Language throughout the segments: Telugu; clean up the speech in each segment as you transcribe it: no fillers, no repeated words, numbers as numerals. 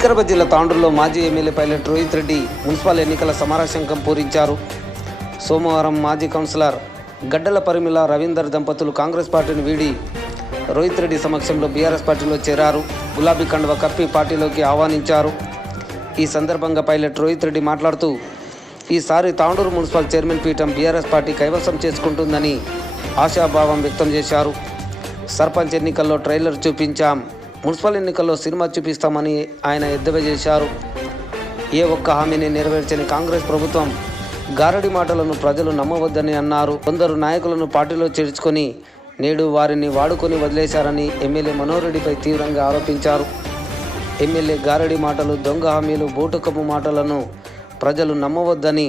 వికారాబాద్ జిల్లా తాండూరులో మాజీ MLA pilot Rohit Reddy municipal ఎన్నికల సమరశంఖం పూరించారు. సోమవారం మాజీ కౌన్సిలర్ గడ్డల పరిమిళ రవీందర్ దంపతులు కాంగ్రెస్ పార్టీని వీడి రోహిత్ రెడ్డి సమక్షంలో బీఆర్ఎస్ పార్టీలో చేరారు. గులాబీ కండువ కప్పి పార్టీలోకి ఆహ్వానించారు. ఈ సందర్భంగా పైలట్ రోహిత్ రెడ్డి మాట్లాడుతూ, ఈసారి తాండూరు మున్సిపల్ చైర్మన్ పీఠం బీఆర్ఎస్ పార్టీ కైవసం చేసుకుంటుందని ఆశాభావం వ్యక్తం చేశారు. సర్పంచ్ ఎన్నికల్లో ట్రైలర్ చూపించాం, మున్సిపల్ ఎన్నికల్లో సినిమా చూపిస్తామని ఆయన ఎద్దేవా చేశారు. ఏ ఒక్క హామీని నెరవేర్చని కాంగ్రెస్ ప్రభుత్వం గారడి మాటలను ప్రజలు నమ్మవద్దని అన్నారు. కొందరు నాయకులను పార్టీలో చేర్చుకొని నేడు వారిని వాడుకొని వదిలేశారని ఎమ్మెల్యే మనోహర్ రెడ్డిపై తీవ్రంగా ఆరోపించారు. ఎమ్మెల్యే గారడి మాటలు, దొంగ హామీలు, బూటకపు మాటలను ప్రజలు నమ్మవద్దని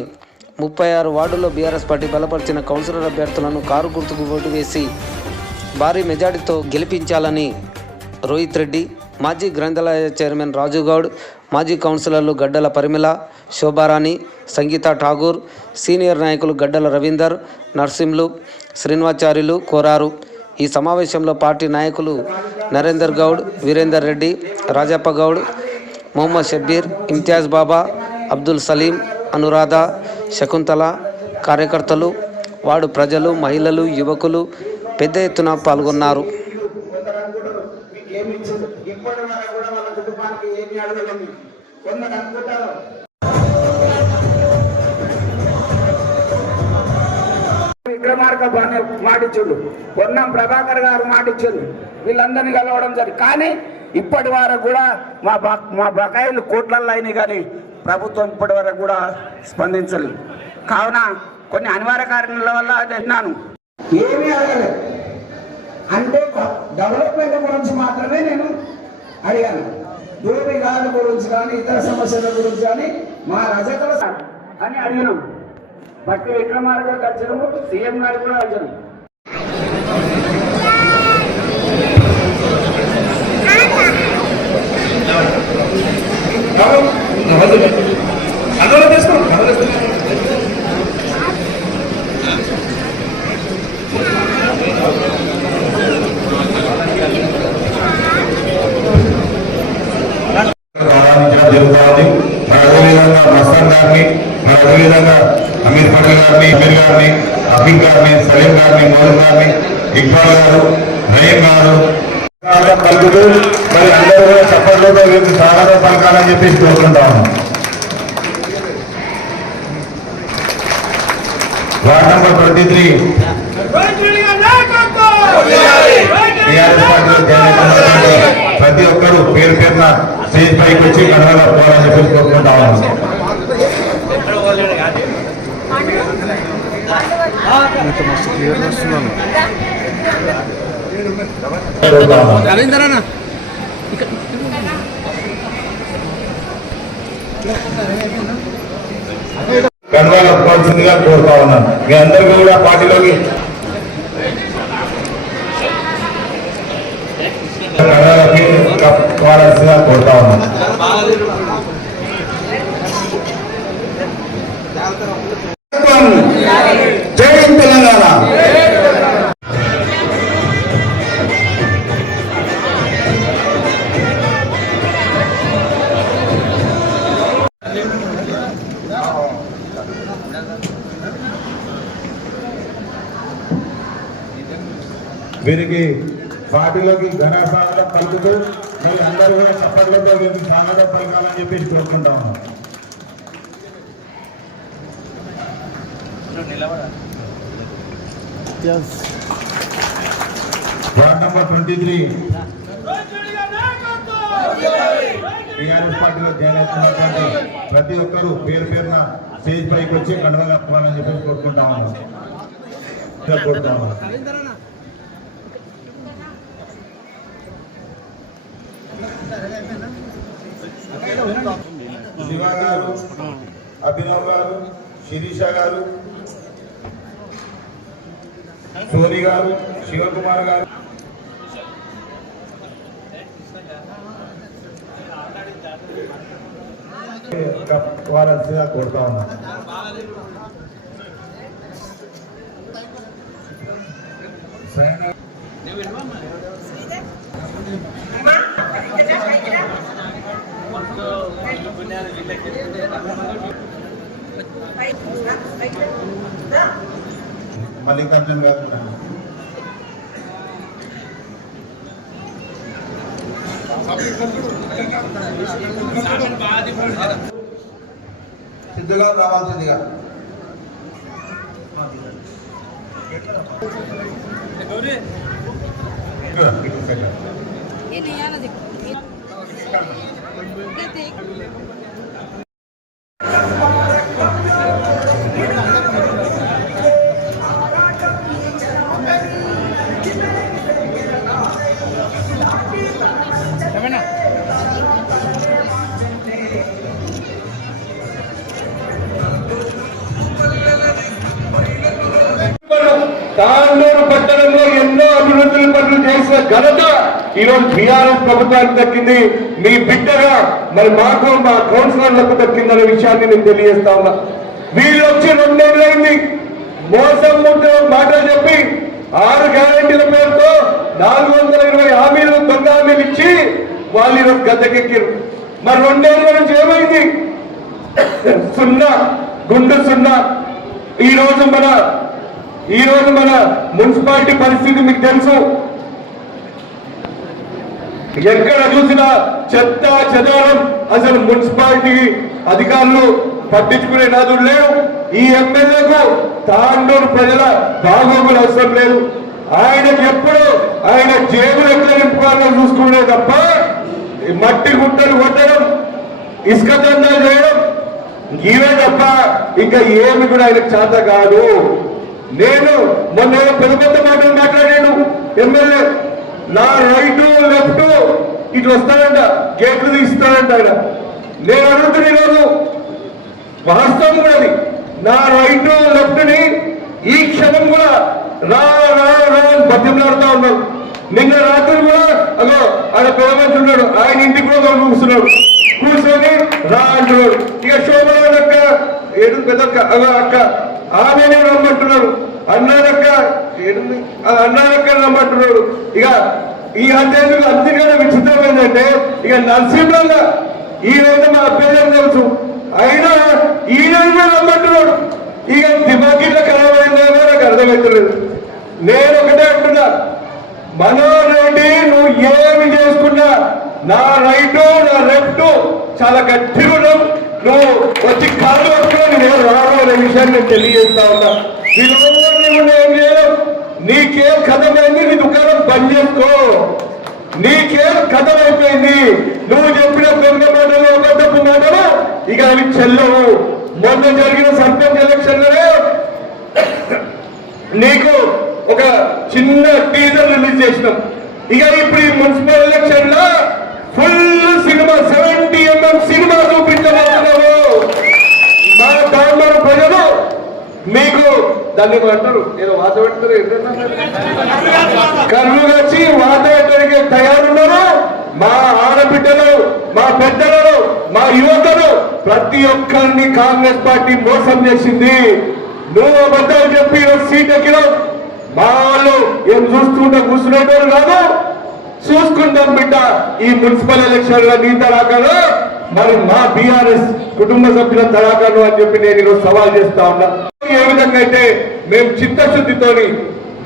36 వార్డుల్లో బీఆర్ఎస్ పార్టీ బలపరిచిన కౌన్సిలర్ అభ్యర్థులను కారు గుర్తుకు ఓటు వేసి భారీ మెజార్టీతో గెలిపించాలని రోహిత్ రెడ్డి, మాజీ గ్రంథాలయ చైర్మన్ రాజుగౌడ్, మాజీ కౌన్సిలర్లు గడ్డల పరిమిళ, శోభారాణి, సంగీత ఠాగూర్, సీనియర్ నాయకులు గడ్డల రవీందర్, నర్సింహులు, శ్రీనివాచార్యులు కోరారు. ఈ సమావేశంలో పార్టీ నాయకులు నరేందర్ గౌడ్, వీరేందర్ రెడ్డి, రాజప్ప గౌడ్, మొహమ్మద్ షబ్బీర్, ఇంతియాజ్ బాబా, అబ్దుల్ సలీం, అనురాధ, శకుంతల, కార్యకర్తలు, వార్డు ప్రజలు, మహిళలు, యువకులు పెద్ద ఎత్తున పాల్గొన్నారు. విక్రమార్క మాటిచ్చుండు, పొన్నం ప్రభాకర్ గారు మాటిచ్చుండు, వీళ్ళందరినీ కలవడం జరిగింది. కానీ ఇప్పటి వరకు కూడా మా బకాయిలు కోట్లల్లో అయినాయి, కానీ ప్రభుత్వం ఇప్పటి వరకు కూడా స్పందించలేదు. కావున కొన్ని అనివార్య కారణాల వల్ల విన్నాను, ఏమీ అడగలేదు. అంటే డెవలప్మెంట్ గురించి మాత్రమే నేను అడిగాను, దూరగాల గురించి కానీ ఇతర సమస్యల గురించి కానీ మా రజకుల అని అడిగినాం. బట్టి విక్రమార్క గారికి వచ్చినాము, సీఎం గారికి కూడా వచ్చినాం. జరుగుతుంది. అదేవిధంగా మస్తాన్ గారిని, అదేవిధంగా అమీర్ పటేల్ గారిని, అమీర్ గారిని, అఫీక్ గారిని, సలీం గారిని, మోహన్ గారిని, ఇక్బాల్ గారు, రహీం గారు పలుకుతూ మరి అందరూ కూడా చప్పట్లతో వీరికి స్వాగతం పలకాలని చెప్పేసి కోరుకుంటాము. వార్డ్ నెంబర్ 23 టీఆర్ఎస్ పార్టీలో ప్రతి ఒక్కరూ పేరు పేరున స్టేజ్ పైకి వచ్చి కడవలో పోవాలని చెప్పి కోరుకుంటా ఉన్నాం. కడవలో పోవాల్సిందిగా కోరుతా ఉన్నాను. మీ అందరికీ కూడా పార్టీలోకి వాడాల్సిందిగా కోరుతా ఉన్నాను. జై తెలంగాణ. వీరికి పార్టీలోకి ఘన స్వాగతం పలుకుతూ మరి అందరూ కూడా చప్పట్లతో వీరికి స్వాగతం పలకాలని చెప్పేసి కోరుకుంటా ఉన్నాం. వార్డ్ నెంబర్ 23 టీఆర్ఎస్ పార్టీలో జాయిన్ అవుతున్నటువంటి ప్రతి ఒక్కరూ పేరు పేరున స్టేజ్ పైకి వచ్చి కండువా కప్పుకోవాలని చెప్పేసి కోరుకుంటా ఉన్నాం. శివ గారు, అభినవ్ గారు, శిరీష గారు, సోని గారు, శివకుమార్ గారు, వారసుగా కోరుతా ఉన్నాం. మల్లికార్జున గారు సిద్ధుగా రావాల్సిందిగా ये नहीं आना देखो ये देख తాండూరు పట్టణంలో ఎన్నో అభివృద్ధుల పనులు చేసిన ఘనత ఈరోజు బీఆర్ఎస్ ప్రభుత్వానికి దక్కింది. మీ బిడ్డగా మరి మాకు మా కౌన్సిలర్లకు దక్కిందనే విషయాన్ని నేను తెలియజేస్తా ఉన్నా. వీళ్ళు వచ్చి 2 నెలలైంది. మోసం మాటలు చెప్పి 6 గ్యారెంటీల పేరుతో 420 హామీలు దొంగ హామీలు ఇచ్చి వాళ్ళు ఈరోజు గద్దెకెక్కిరు. మరి 2 నెలల నుంచి ఏమైంది? సున్నా, గుండు సున్నా. ఈ రోజు మన మున్సిపాలిటీ పరిస్థితి మీకు తెలుసు. ఎక్కడ చూసినా చెత్త చెదారం. అసలు మున్సిపాలిటీ అధికారులు పట్టించుకునే నాదుడు లేవు. ఈ ఎమ్మెల్యేకు తాండూరు ప్రజల బాగోగులు అవసరం లేదు. ఆయనకు ఎప్పుడు ఆయన జేబులు ఎట్లా నింపుకోవాలో చూసుకునే తప్ప మట్టి గుట్టలు కొట్టడం, ఇసుక దందాలు చేయడం ఇవే తప్ప ఇంకా ఏమి కూడా ఆయనకు చేత కాదు. నేను మొన్న పెద్ద పెద్ద మాటలు మాట్లాడాను. ఎమ్మెల్యే నా రైటు లెఫ్ట్ ఇట్లా వస్తాడంట, గేట్లు తీస్తాడంట ఆయన. నేను అడుగుతున్న ఈరోజు వాస్తవం కూడా అది. నా రైటు లెఫ్ట్ ని ఈ క్షణం కూడా రా రా రా అని బతిమలాడుతా ఉన్నారు. నిన్న రాత్రి కూడా అగో ఆయన పెద్ద మనిషి ఉన్నాడు, ఆయన ఇంటికి కూడా కూర్చున్నాడు. కూర్చొని రా అంటున్నాడు. ఇక శోభన అక్క ఏడు పెద్ద అగో అక్క ఆమెనే రమ్మంటున్నారు. అన్నారక్క ఏడుంది అన్నారక్క రమ్మంటున్నాడు. ఇక ఈ అంతేందుకు అంతకన్నా విచిత్రం ఏంటంటే ఇక నరసింహ ఈయనైతే మా అభ్యర్థులు తెలుసు, అయినా ఈయన రమ్మంటున్నాడు. ఇక దిమాగిట్ల ఖరాబ్ అయిందేమో నాకు అర్థమవుతలేదు. నేను ఒకటే అంటున్నా, మనోహర్ రెడ్డి నువ్వు ఏమి చేసుకున్నా నా రైటు నా లెఫ్ట్ చాలా గట్టిగా ఉన్నావు. నువ్వు వచ్చి కాళ్ళు పట్టుకొని నేను రావాలనే విషయాన్ని నేను తెలియజేస్తా ఉన్నా. వీళ్ళందరూ ఏం చేయలేవు. నీకేం కథమైంది, నీ దుకాణం బంద్ చేసుకో. నీకేం కథమైపోయింది. నువ్వు చెప్పిన పెద్ద మాటలు అబద్ధపు మాటలు ఇక అవి చెల్లవు. మొన్న జరిగిన సర్పంచ్ ఎలక్షన్లలో నీకు ఒక చిన్న టీజర్ రిలీజ్ చేసినాం. ఇక ఇప్పుడు ఈ మున్సిపల్ ఎలక్షన్ లో ఫుల్ సినిమా 70mm సినిమా చూపించబోతున్నాము. మన తాండూరు ప్రజలు మీకు దాన్ని అంటారు ఏదో వాత పెడతారు, కళ్ళు వచ్చి వాత పెట్టడానికి తయారున్నారు. మా ఆడబిడ్డలు, మా పెద్దలు, మా యువతలు ప్రతి ఒక్కరిని కాంగ్రెస్ పార్టీ మోసం చేసింది. నువ్వు అబద్ధాలు చెప్పి ఈరోజు సీట్ ఎక్కినావు. మా వాళ్ళు ఏం చూస్తుంటే కూర్చునేటోళ్ళు కాదు. చూసుకుంటాం బిడ్డ ఈ మున్సిపల్ ఎలక్షన్ లో నీ తడాకాలో మరి మా బీఆర్ఎస్ కుటుంబ సభ్యుల తడాకాను అని చెప్పి నేను ఈరోజు సవాల్ చేస్తా ఉన్నా. ఏ విధంగా అయితే మేము చిత్తశుద్ధితోని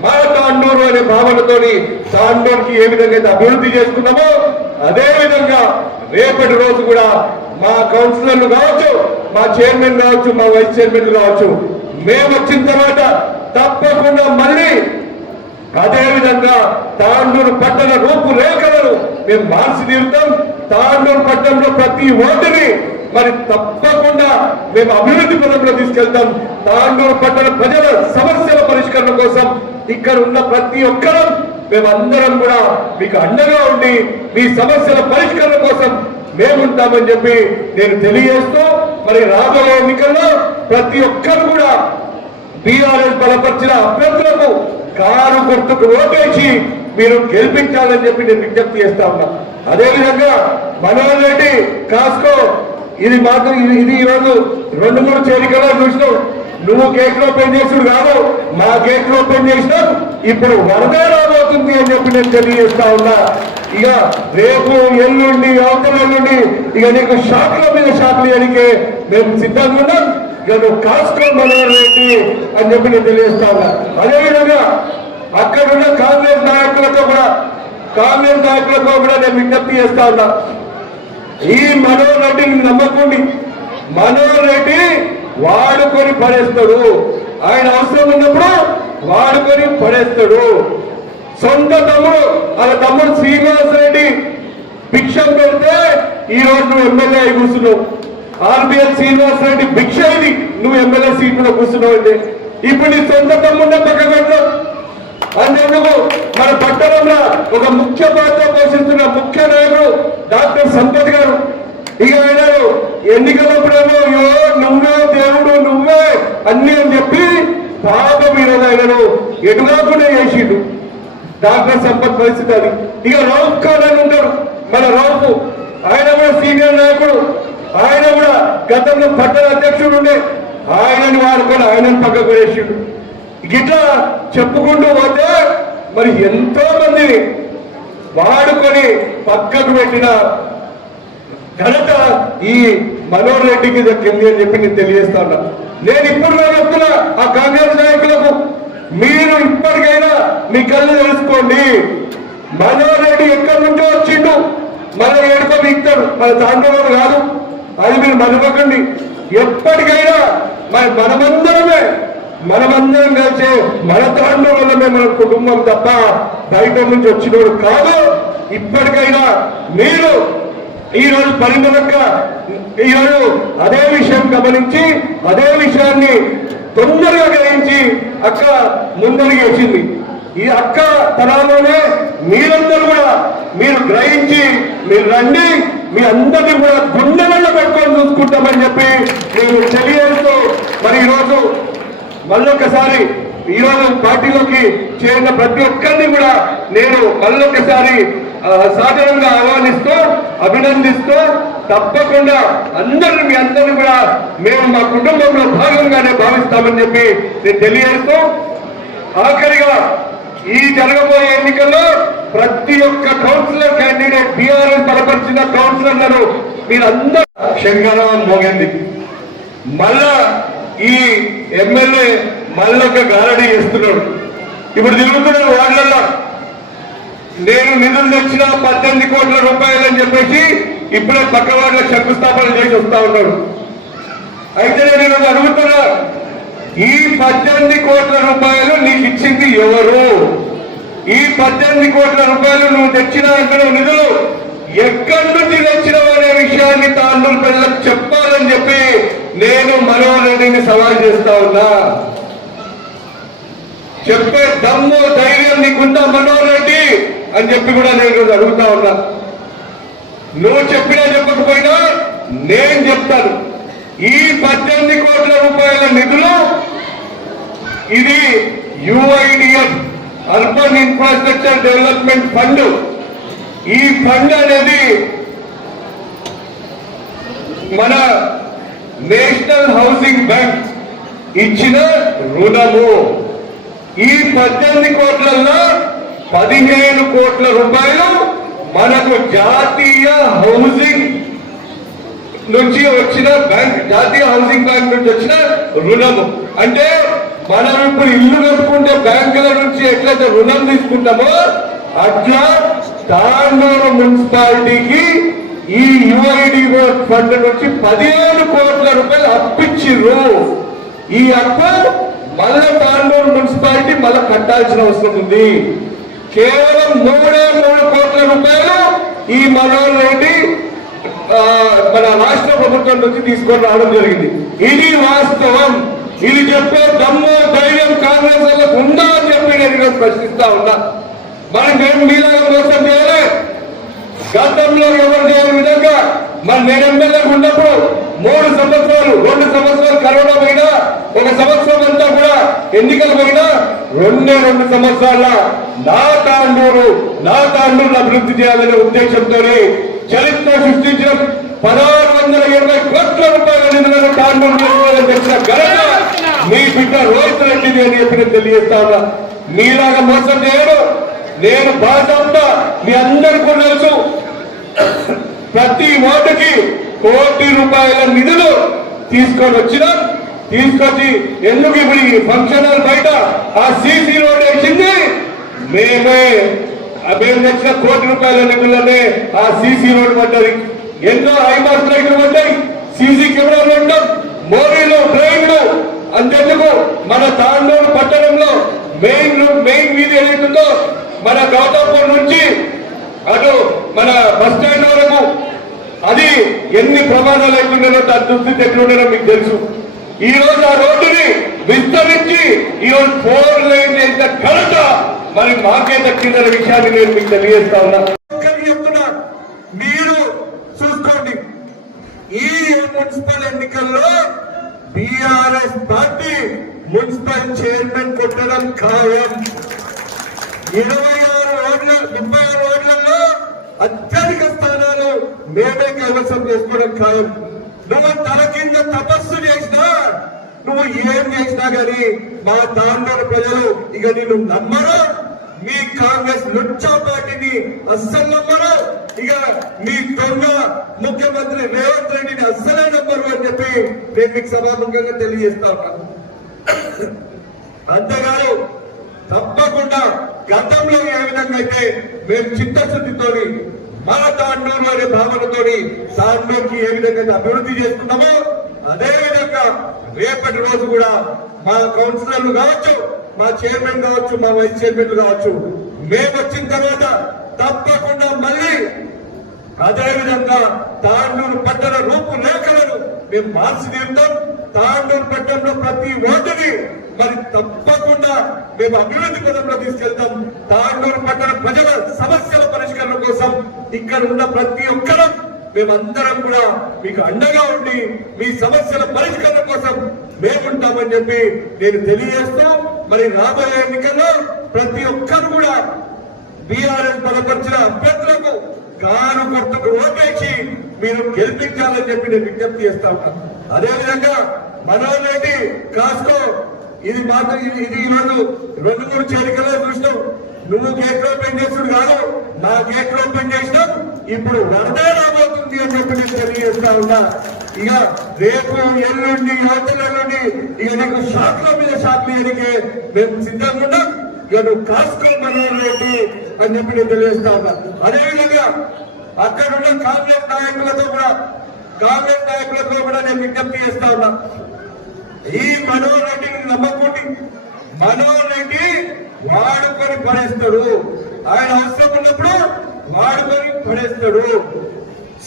మా తాండూరు అనే భావనతోని తాండూరుకి ఏ విధంగా అయితే అభివృద్ధి చేసుకున్నామో అదే విధంగా రేపటి రోజు కూడా మా కౌన్సిలర్లు కావచ్చు, మా చైర్మన్ కావచ్చు, మా వైస్ చైర్మన్ కావచ్చు, మేము వచ్చిన తర్వాత తప్పకుండా మళ్ళీ అదే విధంగా తాండూరు పట్టణ రూపురేఖలను మేము మార్చి తీరుతాం. తాండూరు పట్టణంలో ప్రతి ఓటుని మరి తప్పకుండా మేము అభివృద్ధి పదంలో తీసుకెళ్తాం. తాండూరు పట్టణ ప్రజల సమస్యల పరిష్కరణ కోసం ఇక్కడ ఉన్న ప్రతి ఒక్కరం మేమందరం కూడా మీకు అండగా ఉండి మీ సమస్యల పరిష్కరణ కోసం మేముంటామని చెప్పి నేను తెలియజేస్తూ మరి రాబోయే ఎన్నికల్లో ప్రతి ఒక్కరు కూడా బీఆర్ఎస్ బలపరిచిన అభ్యర్థులకు కారు గుర్తుకు ఓటేసి మీరు గెలిపించాలని చెప్పి నేను విజ్ఞప్తి చేస్తా ఉన్నా. అదేవిధంగా మనోహర్ రెడ్డి కాస్కో ఇది మాత్రం ఇది ఈరోజు 2-3 చేరికలో చూసినావు. నువ్వు గేట్ లో ఓపెన్ చేసుడు కాదు, మా గేట్ లో ఓపెన్ చేసినావు. ఇప్పుడు వరద రాబోతుంది. పోతుంది అని చెప్పి నేను తెలియజేస్తా ఉన్నా. ఇక రేపు ఎల్లుండి అవతల ఎల్లుండి ఇక నీకు షాకుల మీద షాకులు అడిగే మేము సిద్ధంగా ఉన్నాం. ఇక నువ్వు కాసుకో మనోహర్ రెడ్డి అని చెప్పి నేను తెలియజేస్తా ఉన్నా. అదేవిధంగా అక్కడ ఉన్న కాంగ్రెస్ నాయకులతో కూడా నేను విజ్ఞప్తి చేస్తా ఉన్నా. ఈ మనోహర్ రెడ్డిని నమ్మకండి. మనోహర్ రెడ్డి వాడుకొని పడేస్తాడు. ఆయన అవసరం ఉన్నప్పుడు వాడుకొని పడేస్తాడు. సొంత తమ్ముడు వాళ్ళ తమ్ముడు శ్రీనివాస్ రెడ్డి భిక్షం పెడితే ఈ రోజు నువ్వు ఎమ్మెల్యే అయి కూర్చున్నావు. ఆర్బిఎల్ శ్రీనివాస్ రెడ్డి భిక్ష ఇది, నువ్వు ఎమ్మెల్యే సీట్లో కూర్చున్నావు. అంటే ఇప్పుడు నీ సొంత తమ్ముడినే పక్క పెట్టావు. అంతేందుకు మన పట్టణంలో ఒక ముఖ్య పాత్ర పోషిస్తున్న ముఖ్య నాయకుడు డాక్టర్ సంపత్ గారు ఇక ఆయన ఎన్నికలప్పుడేమో నువ్వే దేవుడు నువ్వే అన్ని అని చెప్పి పాపం ఈరోజు ఆయనను ఎటుగాకుండా చేసిండు. డాక్టర్ సంపత్ పరిస్థితి అది. ఇక రౌఫ్ ఖాన్ అని ఉంటాడు మన రౌఫ్, ఆయన కూడా సీనియర్ నాయకుడు. ఆయన కూడా గతంలో పట్టణ అధ్యక్షుడు ఉండే, ఆయనని వాడుకొని ఆయనను పక్కకు వేసిండు. గిట్లా చెప్పుకుంటూ పోతే మరి ఎంతో మందిని వాడుకొని పక్కకు పెట్టిన ఘనత ఈ మనోహర్ రెడ్డికి దక్కింది అని చెప్పి నేను తెలియజేస్తా ఉన్నా. నేను ఇప్పుడు చెప్తున్నా ఆ కాంగ్రెస్ నాయకులకు, మీరు ఇప్పటికైనా మీ కళ్ళు తెలుసుకోండి. మనోహర్ రెడ్డి ఎక్కడి నుంచో వచ్చిండు, మన ఏడుకో మిగతాడు, మన తాండవాడు కాదు. అది మీరు మరవకండి. ఎప్పటికైనా మనమందరం కలిసి మన తాండవమే మన కుటుంబం తప్ప బయట నుంచి వచ్చినోడు కాదు. ఇప్పటికైనా మీరు ఈరోజు ఈరోజు అదే విషయం గమనించి అదే విషయాన్ని తొందరగా గ్రహించి అక్క ముందరికి వచ్చింది. ఈ అక్క తరాలోనే మీరందరూ కూడా మీరు గ్రహించి మీరు రండి, మీ అందరినీ కూడా గుండెలలో పెట్టుకొని చూసుకుంటామని చెప్పి నేను తెలియజేస్తూ మరి ఈరోజు మళ్ళొక్కసారి ఈరోజు పార్టీలోకి చేరిన ప్రతి ఒక్కరిని కూడా నేను మళ్ళొక్కసారి సాధారణంగా ఆహ్వానిస్తూ అభినందిస్తూ తప్పకుండా మీ అందరినీ కూడా మేము మా కుటుంబంలో భాగంగానే భావిస్తామని చెప్పి నేను తెలియజేస్తూ ఆఖరిగా ఈ జరగబోయే ఎన్నికల్లో ప్రతి ఒక్క కౌన్సిలర్ క్యాండిడేట్ బీఆర్ఎస్ బలపరిచిన కౌన్సిలర్లను మీరందరూ శంకరం మోగింది. మళ్ళా ఈ ఎమ్మెల్యే మళ్ళొక గారడీ చేస్తున్నాడు. ఇప్పుడు తిరుగుతున్నాడు వార్డులలో, నేను నిధులు తెచ్చిన 18 కోట్ల రూపాయలు అని చెప్పేసి ఇప్పుడే పక్క వాళ్ళ శంకుస్థాపన చేసి వస్తా ఉన్నాడు. అయితే నేను అడుగుతున్నా, ఈ 18 కోట్ల రూపాయలు నీకు ఇచ్చింది ఎవరు? ఈ 18 కోట్ల రూపాయలు నువ్వు తెచ్చిన నిధులు ఎక్కడి నుంచి తెచ్చినావు అనే విషయాన్ని తాండూరు ప్రజలకు చెప్పాలని చెప్పి నేను మనోహర్ రెడ్డిని సవాల్ చేస్తా ఉన్నా. చెప్పే దమ్ము ధైర్యం నీకుందా మనోహర్ రెడ్డి అని చెప్పి కూడా నేను అడుగుతా ఉన్నా. నువ్వు చెప్పినా చెప్పకపోయినా నేను చెప్తాను. ఈ 18 కోట్ల రూపాయల నిధులు ఇది UIDF urban infrastructure development fund. ఈ ఫండ్ అనేది మన నేషనల్ హౌసింగ్ బ్యాంక్ ఇచ్చిన రుణము. ఈ 18 కోట్లలో 15 కోట్ల రూపాయలు మనకు జాతీయ హౌసింగ్ నుంచి వచ్చిన బ్యాంక్, జాతీయ హౌసింగ్ బ్యాంక్ నుంచి వచ్చిన రుణము. అంటే మనం ఇప్పుడు ఇల్లు కట్టుకుంటే బ్యాంకుల నుంచి ఎట్లయితే రుణం తీసుకుంటామో అట్లా తాండూరు మున్సిపాలిటీకి ఈ యుఐడి ఫండ్ నుంచి 15 కోట్ల రూపాయలు అప్పిచ్చిర్రు. ఈ అప్పు మళ్ళా తాండూరు మున్సిపాలిటీ మళ్ళా కట్టాల్సిన అవసరం ఉంది. కేవలం 3 కోట్ల రూపాయలు ఈ మనోహర్ రెడ్డి మన రాష్ట్ర ప్రభుత్వం నుంచి తీసుకొని రావడం జరిగింది. ఇది వాస్తవం. ఇది చెప్పే దమ్ము ధైర్యం కాంగ్రెస్ వాళ్ళకు ఉందా అని చెప్పి నేను ప్రశ్నిస్తా ఉన్నా. మనం మీలాగా మోసం చేయలే. గతంలో ఎవరు చేయని విధంగా మరి నేను ఎమ్మెల్యే ఉన్నప్పుడు 3 సంవత్సరాలు 2 సంవత్సరాలు కరోనా పోయినా, 1 సంవత్సరం అంతా కూడా ఎన్నికలు పోయినా 2 సంవత్సరాల నా తాండూరు అభివృద్ధి చేయాలనే ఉద్దేశంతోనే చరిత్ర సృష్టించిన 1620 కోట్ల రూపాయల నిధులను తాండూరు తెచ్చిన ఘనత మీ బిడ్డ రోహిత్ రెడ్డిది అని చెప్పి తెలియజేస్తా ఉన్నా. మీలాగా మోసం చేయడం నేను బాధ్యత మీ అందరికీ తెలుసు. ప్రతి ఓటుకి ₹1,00,00,000 నిధులు తీసుకొచ్చి ఎందుకు ఇప్పుడు ఈ ఫంక్షన్ హాల్ బయట ఆ సీసీ రోడ్ వేసింది మేము తెచ్చిన ₹1,00,00,000 నిధులనే ఆ సీసీ రోడ్ పడ్డది. ఎన్నో ఐమాస్ లైట్లు పడ్డాయి, సీసీ కెమెరాలు ఉంటాం, మోరీలు డ్రైన్లు. అంతెందుకు మన తాండూరు పట్టణంలో మెయిన్ వీధి ఏదైతుందో మన గౌతమ్పూర్ నుంచి అటు మన బస్ స్టాండ్ వరకు అది ఎన్ని ప్రమాదాలు లేకుండా దుస్థితి ఎట్లుండేనో మీకు తెలుసు. ఈ రోజు ఆ రోడ్డుని విస్తరించి ఈరోజు 4 లైన్ చేసిన ఘనత మరి మాకే దక్కిందన్న విషయాన్ని నేను మీకు తెలియజేస్తా ఉన్నా. చెప్తున్నా, మీరు చూసుకోండి, ఈ మున్సిపల్ ఎన్నికల్లో బీఆర్ఎస్ పార్టీ మున్సిపల్ చైర్మన్ కొట్టడం ఖాయం. 36 వార్డులలో అత్యధిక స్థానాలు మేమే కైవసం చేసుకోవడం ఖాయం. నువ్వు తల కింద తపస్సు చేసినా, నువ్వు ఏం చేసినా గానీ మా తాండూరు ప్రజలు ఇక నిన్ను నమ్మరు. మీ కాంగ్రెస్ లుచ్చా పార్టీని అస్సలు నమ్మరు. ఇక మీ దొంగ ముఖ్యమంత్రి రేవంత్ రెడ్డిని అస్సలే నమ్మరు అని చెప్పి నేను మీకు సభాముఖంగా తెలియజేస్తా ఉన్నాను. అంతేగాదు, తప్పకుండా గతంలో ఏ విధంగా అయితే మేము చిత్తశుద్ధితోని మన తాండూరు అనే భావనతోని తాండూరుకి ఏ విధంగా అభివృద్ధి చేస్తున్నామో అదే విధంగా రేపటి రోజు కూడా మా కౌన్సిలర్లు కావచ్చు, మా చైర్మన్ కావచ్చు, మా వైస్ చైర్మన్లు కావచ్చు, మేము వచ్చిన తర్వాత తప్పకుండా మళ్ళీ అదే విధంగా తాండూరు పట్టణ రూపురేఖలను మేము మార్చి తీరుతాం. తాండూరు పట్టణంలో ప్రతి ఓటుని మరి తప్పకుండా మేము అభివృద్ధి పదంలో తీసుకెళ్తాం. తాండూరు పట్టణ ప్రజల సమస్యల పరిష్కారం కోసం ఇక్కడ ఉన్న ప్రతి ఒక్కరం మేమందరం కూడా మీకు అండగా ఉండి మీ సమస్యల పరిష్కారం కోసం మేముంటామని చెప్పి నేను తెలియజేస్తూ, మరి రాబోయే ఎన్నికల్లో ప్రతి ఒక్కరు కూడా బీఆర్ఎస్ బలపరిచిన అభ్యర్థులకు కారు గుర్తుకు ఓటేసి మీరు గెలిపించాలని చెప్పి నేను విజ్ఞప్తి చేస్తా ఉన్నాను. అదేవిధంగా మనోహర్ రెడ్డి కాస్కో ఇది మాత్రం ఇది ఈరోజు 2-3 చేరికలే చూసినాం. నువ్వు గేట్ ఓపెన్ చేసుడు కాదు, నా గేట్ ఓపెన్ చేసినాం. ఇప్పుడు వరదే రాబోతుంది అని చెప్పి నేను తెలియజేస్తా ఉన్నా. ఇక రేపు ఎల్లుండి యువతలెల్లుండి ఇక నీకు షాక్ల మీద షాక్లు ఎదిగే మేము సిద్ధంగా ఉన్నాం. ఇక నువ్వు కాస్కో మనోహర్ రెడ్డి అని చెప్పి నేను తెలియజేస్తా ఉన్నా. అదేవిధంగా అక్కడ ఉన్న కాంగ్రెస్ నాయకులతో కూడా నేను విజ్ఞప్తి చేస్తా ఉన్నా. ఈ మనోహర్ రెడ్డిని నమ్మకుండి మనోహర్ రెడ్డి వాడుకొని పడేస్తాడు. ఆయన అవసరం ఉన్నప్పుడు వాడుకొని పడేస్తాడు.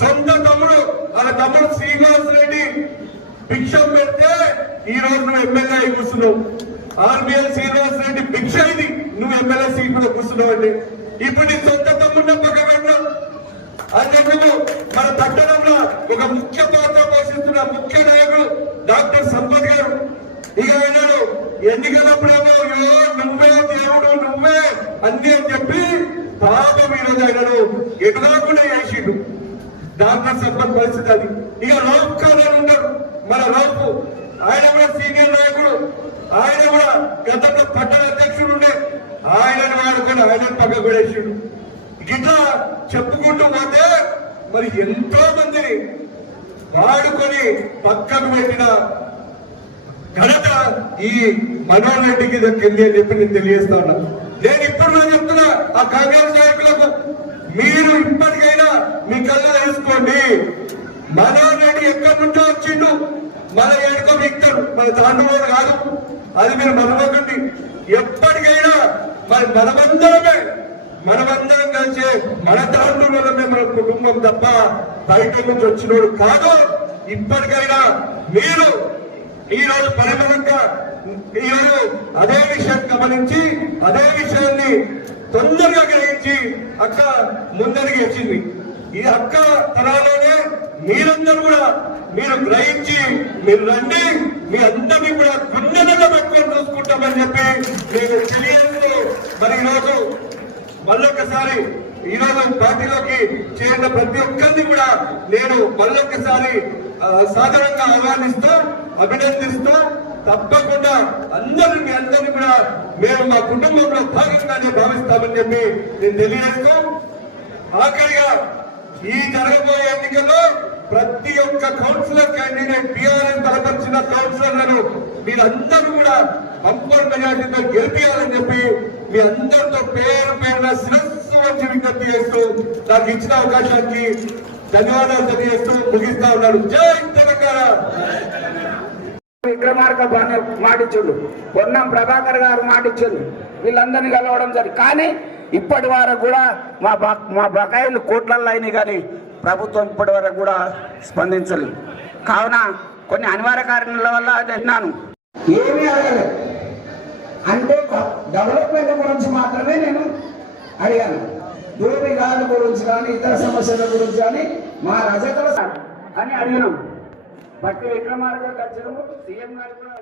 సొంత తమ్ముడు వాళ్ళ తమ్ముడు శ్రీనివాస్ రెడ్డి భిక్షం పెడితే ఈ రోజు నువ్వు ఎమ్మెల్యే అయి కూర్చున్నావు. ఆర్బీఎల్ శ్రీనివాస్ రెడ్డి భిక్ష ఇది, నువ్వు ఎమ్మెల్యే సీట్ మీద కూర్చున్నావు అండి. ఇప్పుడు నీ సొంత తమ్ముడిని పక్క పెట్టినావు. అందుకు మన పట్టణంలో ఒక ముఖ్య పాత్ర పోషిస్తున్న ముఖ్య నాయకుడు డాక్టర్ సంపత్ గారు ఇక అయినాడు. ఎన్నికలప్పుడేమో నువ్వే దేవుడు నువ్వే అన్ని అని చెప్పి పాపం ఈరోజు అయినాడు ఎటుకాకుండా చేసిండు. డాక్టర్ సంపత్ పరిస్థితి అది. ఇక రౌఫ్ ఖాన్ అని ఉన్నారు, మన రౌఫ్, ఆయన కూడా సీనియర్ నాయకుడు. ఆయన కూడా గతంలో పట్టణ అధ్యక్షుడు ఉండే, ఆయనను వాడుకొని ఆయన పక్క పడేసిండు. ఇట్లా చెప్పుకుంటూ పోతే మరి ఎంతో మందిని వాడుకొని పక్కకు పెట్టిన ఘనత ఈ మనోహర్ రెడ్డికి దక్కింది అని చెప్పి నేను తెలియజేస్తా ఉన్నా. నేను ఇప్పుడు చెప్తున్నా ఆ కాంగ్రెస్ నాయకులకు, మీరు ఇప్పటికైనా మీ కళ్ళ వేసుకోండి. మనోహర్ రెడ్డి ఎక్కడి నుంచో వచ్చిండు, మన ఎడుకో వ్యక్తులు, మన తాండూరు కాదు, అది మీరు మరవకండి. ఎప్పటికైనా మరి మనమందరం కలిసి మన తాండూరులోనే మన కుటుంబం తప్ప బయట నుంచి వచ్చినోడు కాదు. ఇప్పటికైనా మీరు ఈరోజు పరిమితంగా ఈరోజు అదే విషయం గమనించి అదే విషయాన్ని తొందరగా గ్రహించి అక్క ముందరికి వచ్చింది. ఈ అక్క తరాలోనే మీరందరూ కూడా మీరు గ్రహించి మీరు రండి, మీ అందరినీ కూడా గుండెలలో పెట్టుకొని చూసుకుంటామని చెప్పి నేను తెలియజేస్తూ, మరి ఈరోజు మళ్ళొక్కసారి ఈరోజు పార్టీలోకి చేరిన ప్రతి ఒక్కరిని కూడా నేను మళ్ళొక్కసారి సాధారణంగా ఆహ్వానిస్తూ అభినందిస్తూ తప్పకుండా అందరినీ కూడా మేము మా కుటుంబంలో భాగంగానే భావిస్తామని చెప్పి నేను తెలియజేస్తూ ఆఖరిగా ఈ జరగబోయే ఎన్నికల్లో ప్రతి ఒక్క కౌన్సిలర్ క్యాండిడేట్ టీఆర్ఎస్ బలపరిచిన కౌన్సిలర్లను మీరందరూ కూడా బంపర్ మెజార్టీతో గెలిపించాలని చెప్పి మీ అందరితో పేరున శిరస్సు వచ్చి విజ్ఞప్తి చేస్తూ నాకు ఇచ్చిన అవకాశానికి ధన్యవాదాలు తెలియజేస్తూ ముగిస్తా ఉన్నాడు. జై తెలంగాణ. విక్రమార్క మాటిచ్చుండు, పొన్నం ప్రభాకర్ గారు మాటిచ్చుండు, వీళ్ళందరినీ కలవడం జరిగింది. కానీ ఇప్పటి వరకు కూడా మా బకాయిలు కోట్లల్లో అయినాయి, కానీ ప్రభుత్వం ఇప్పటి వరకు కూడా స్పందించలేదు. కావున కొన్ని అనివార్య కారణాల వల్ల అన్నాను, ఏమీ అడగలేదు. అంటే డెవలప్మెంట్ గురించి మాత్రమే నేను అడిగాను, భూమి గాలి గురించి కానీ ఇతర సమస్యల గురించి కానీ మా రజకుల అని అడిగినాం. బట్టి విక్రమార్క వచ్చినప్పుడు సీఎం గారు కూడా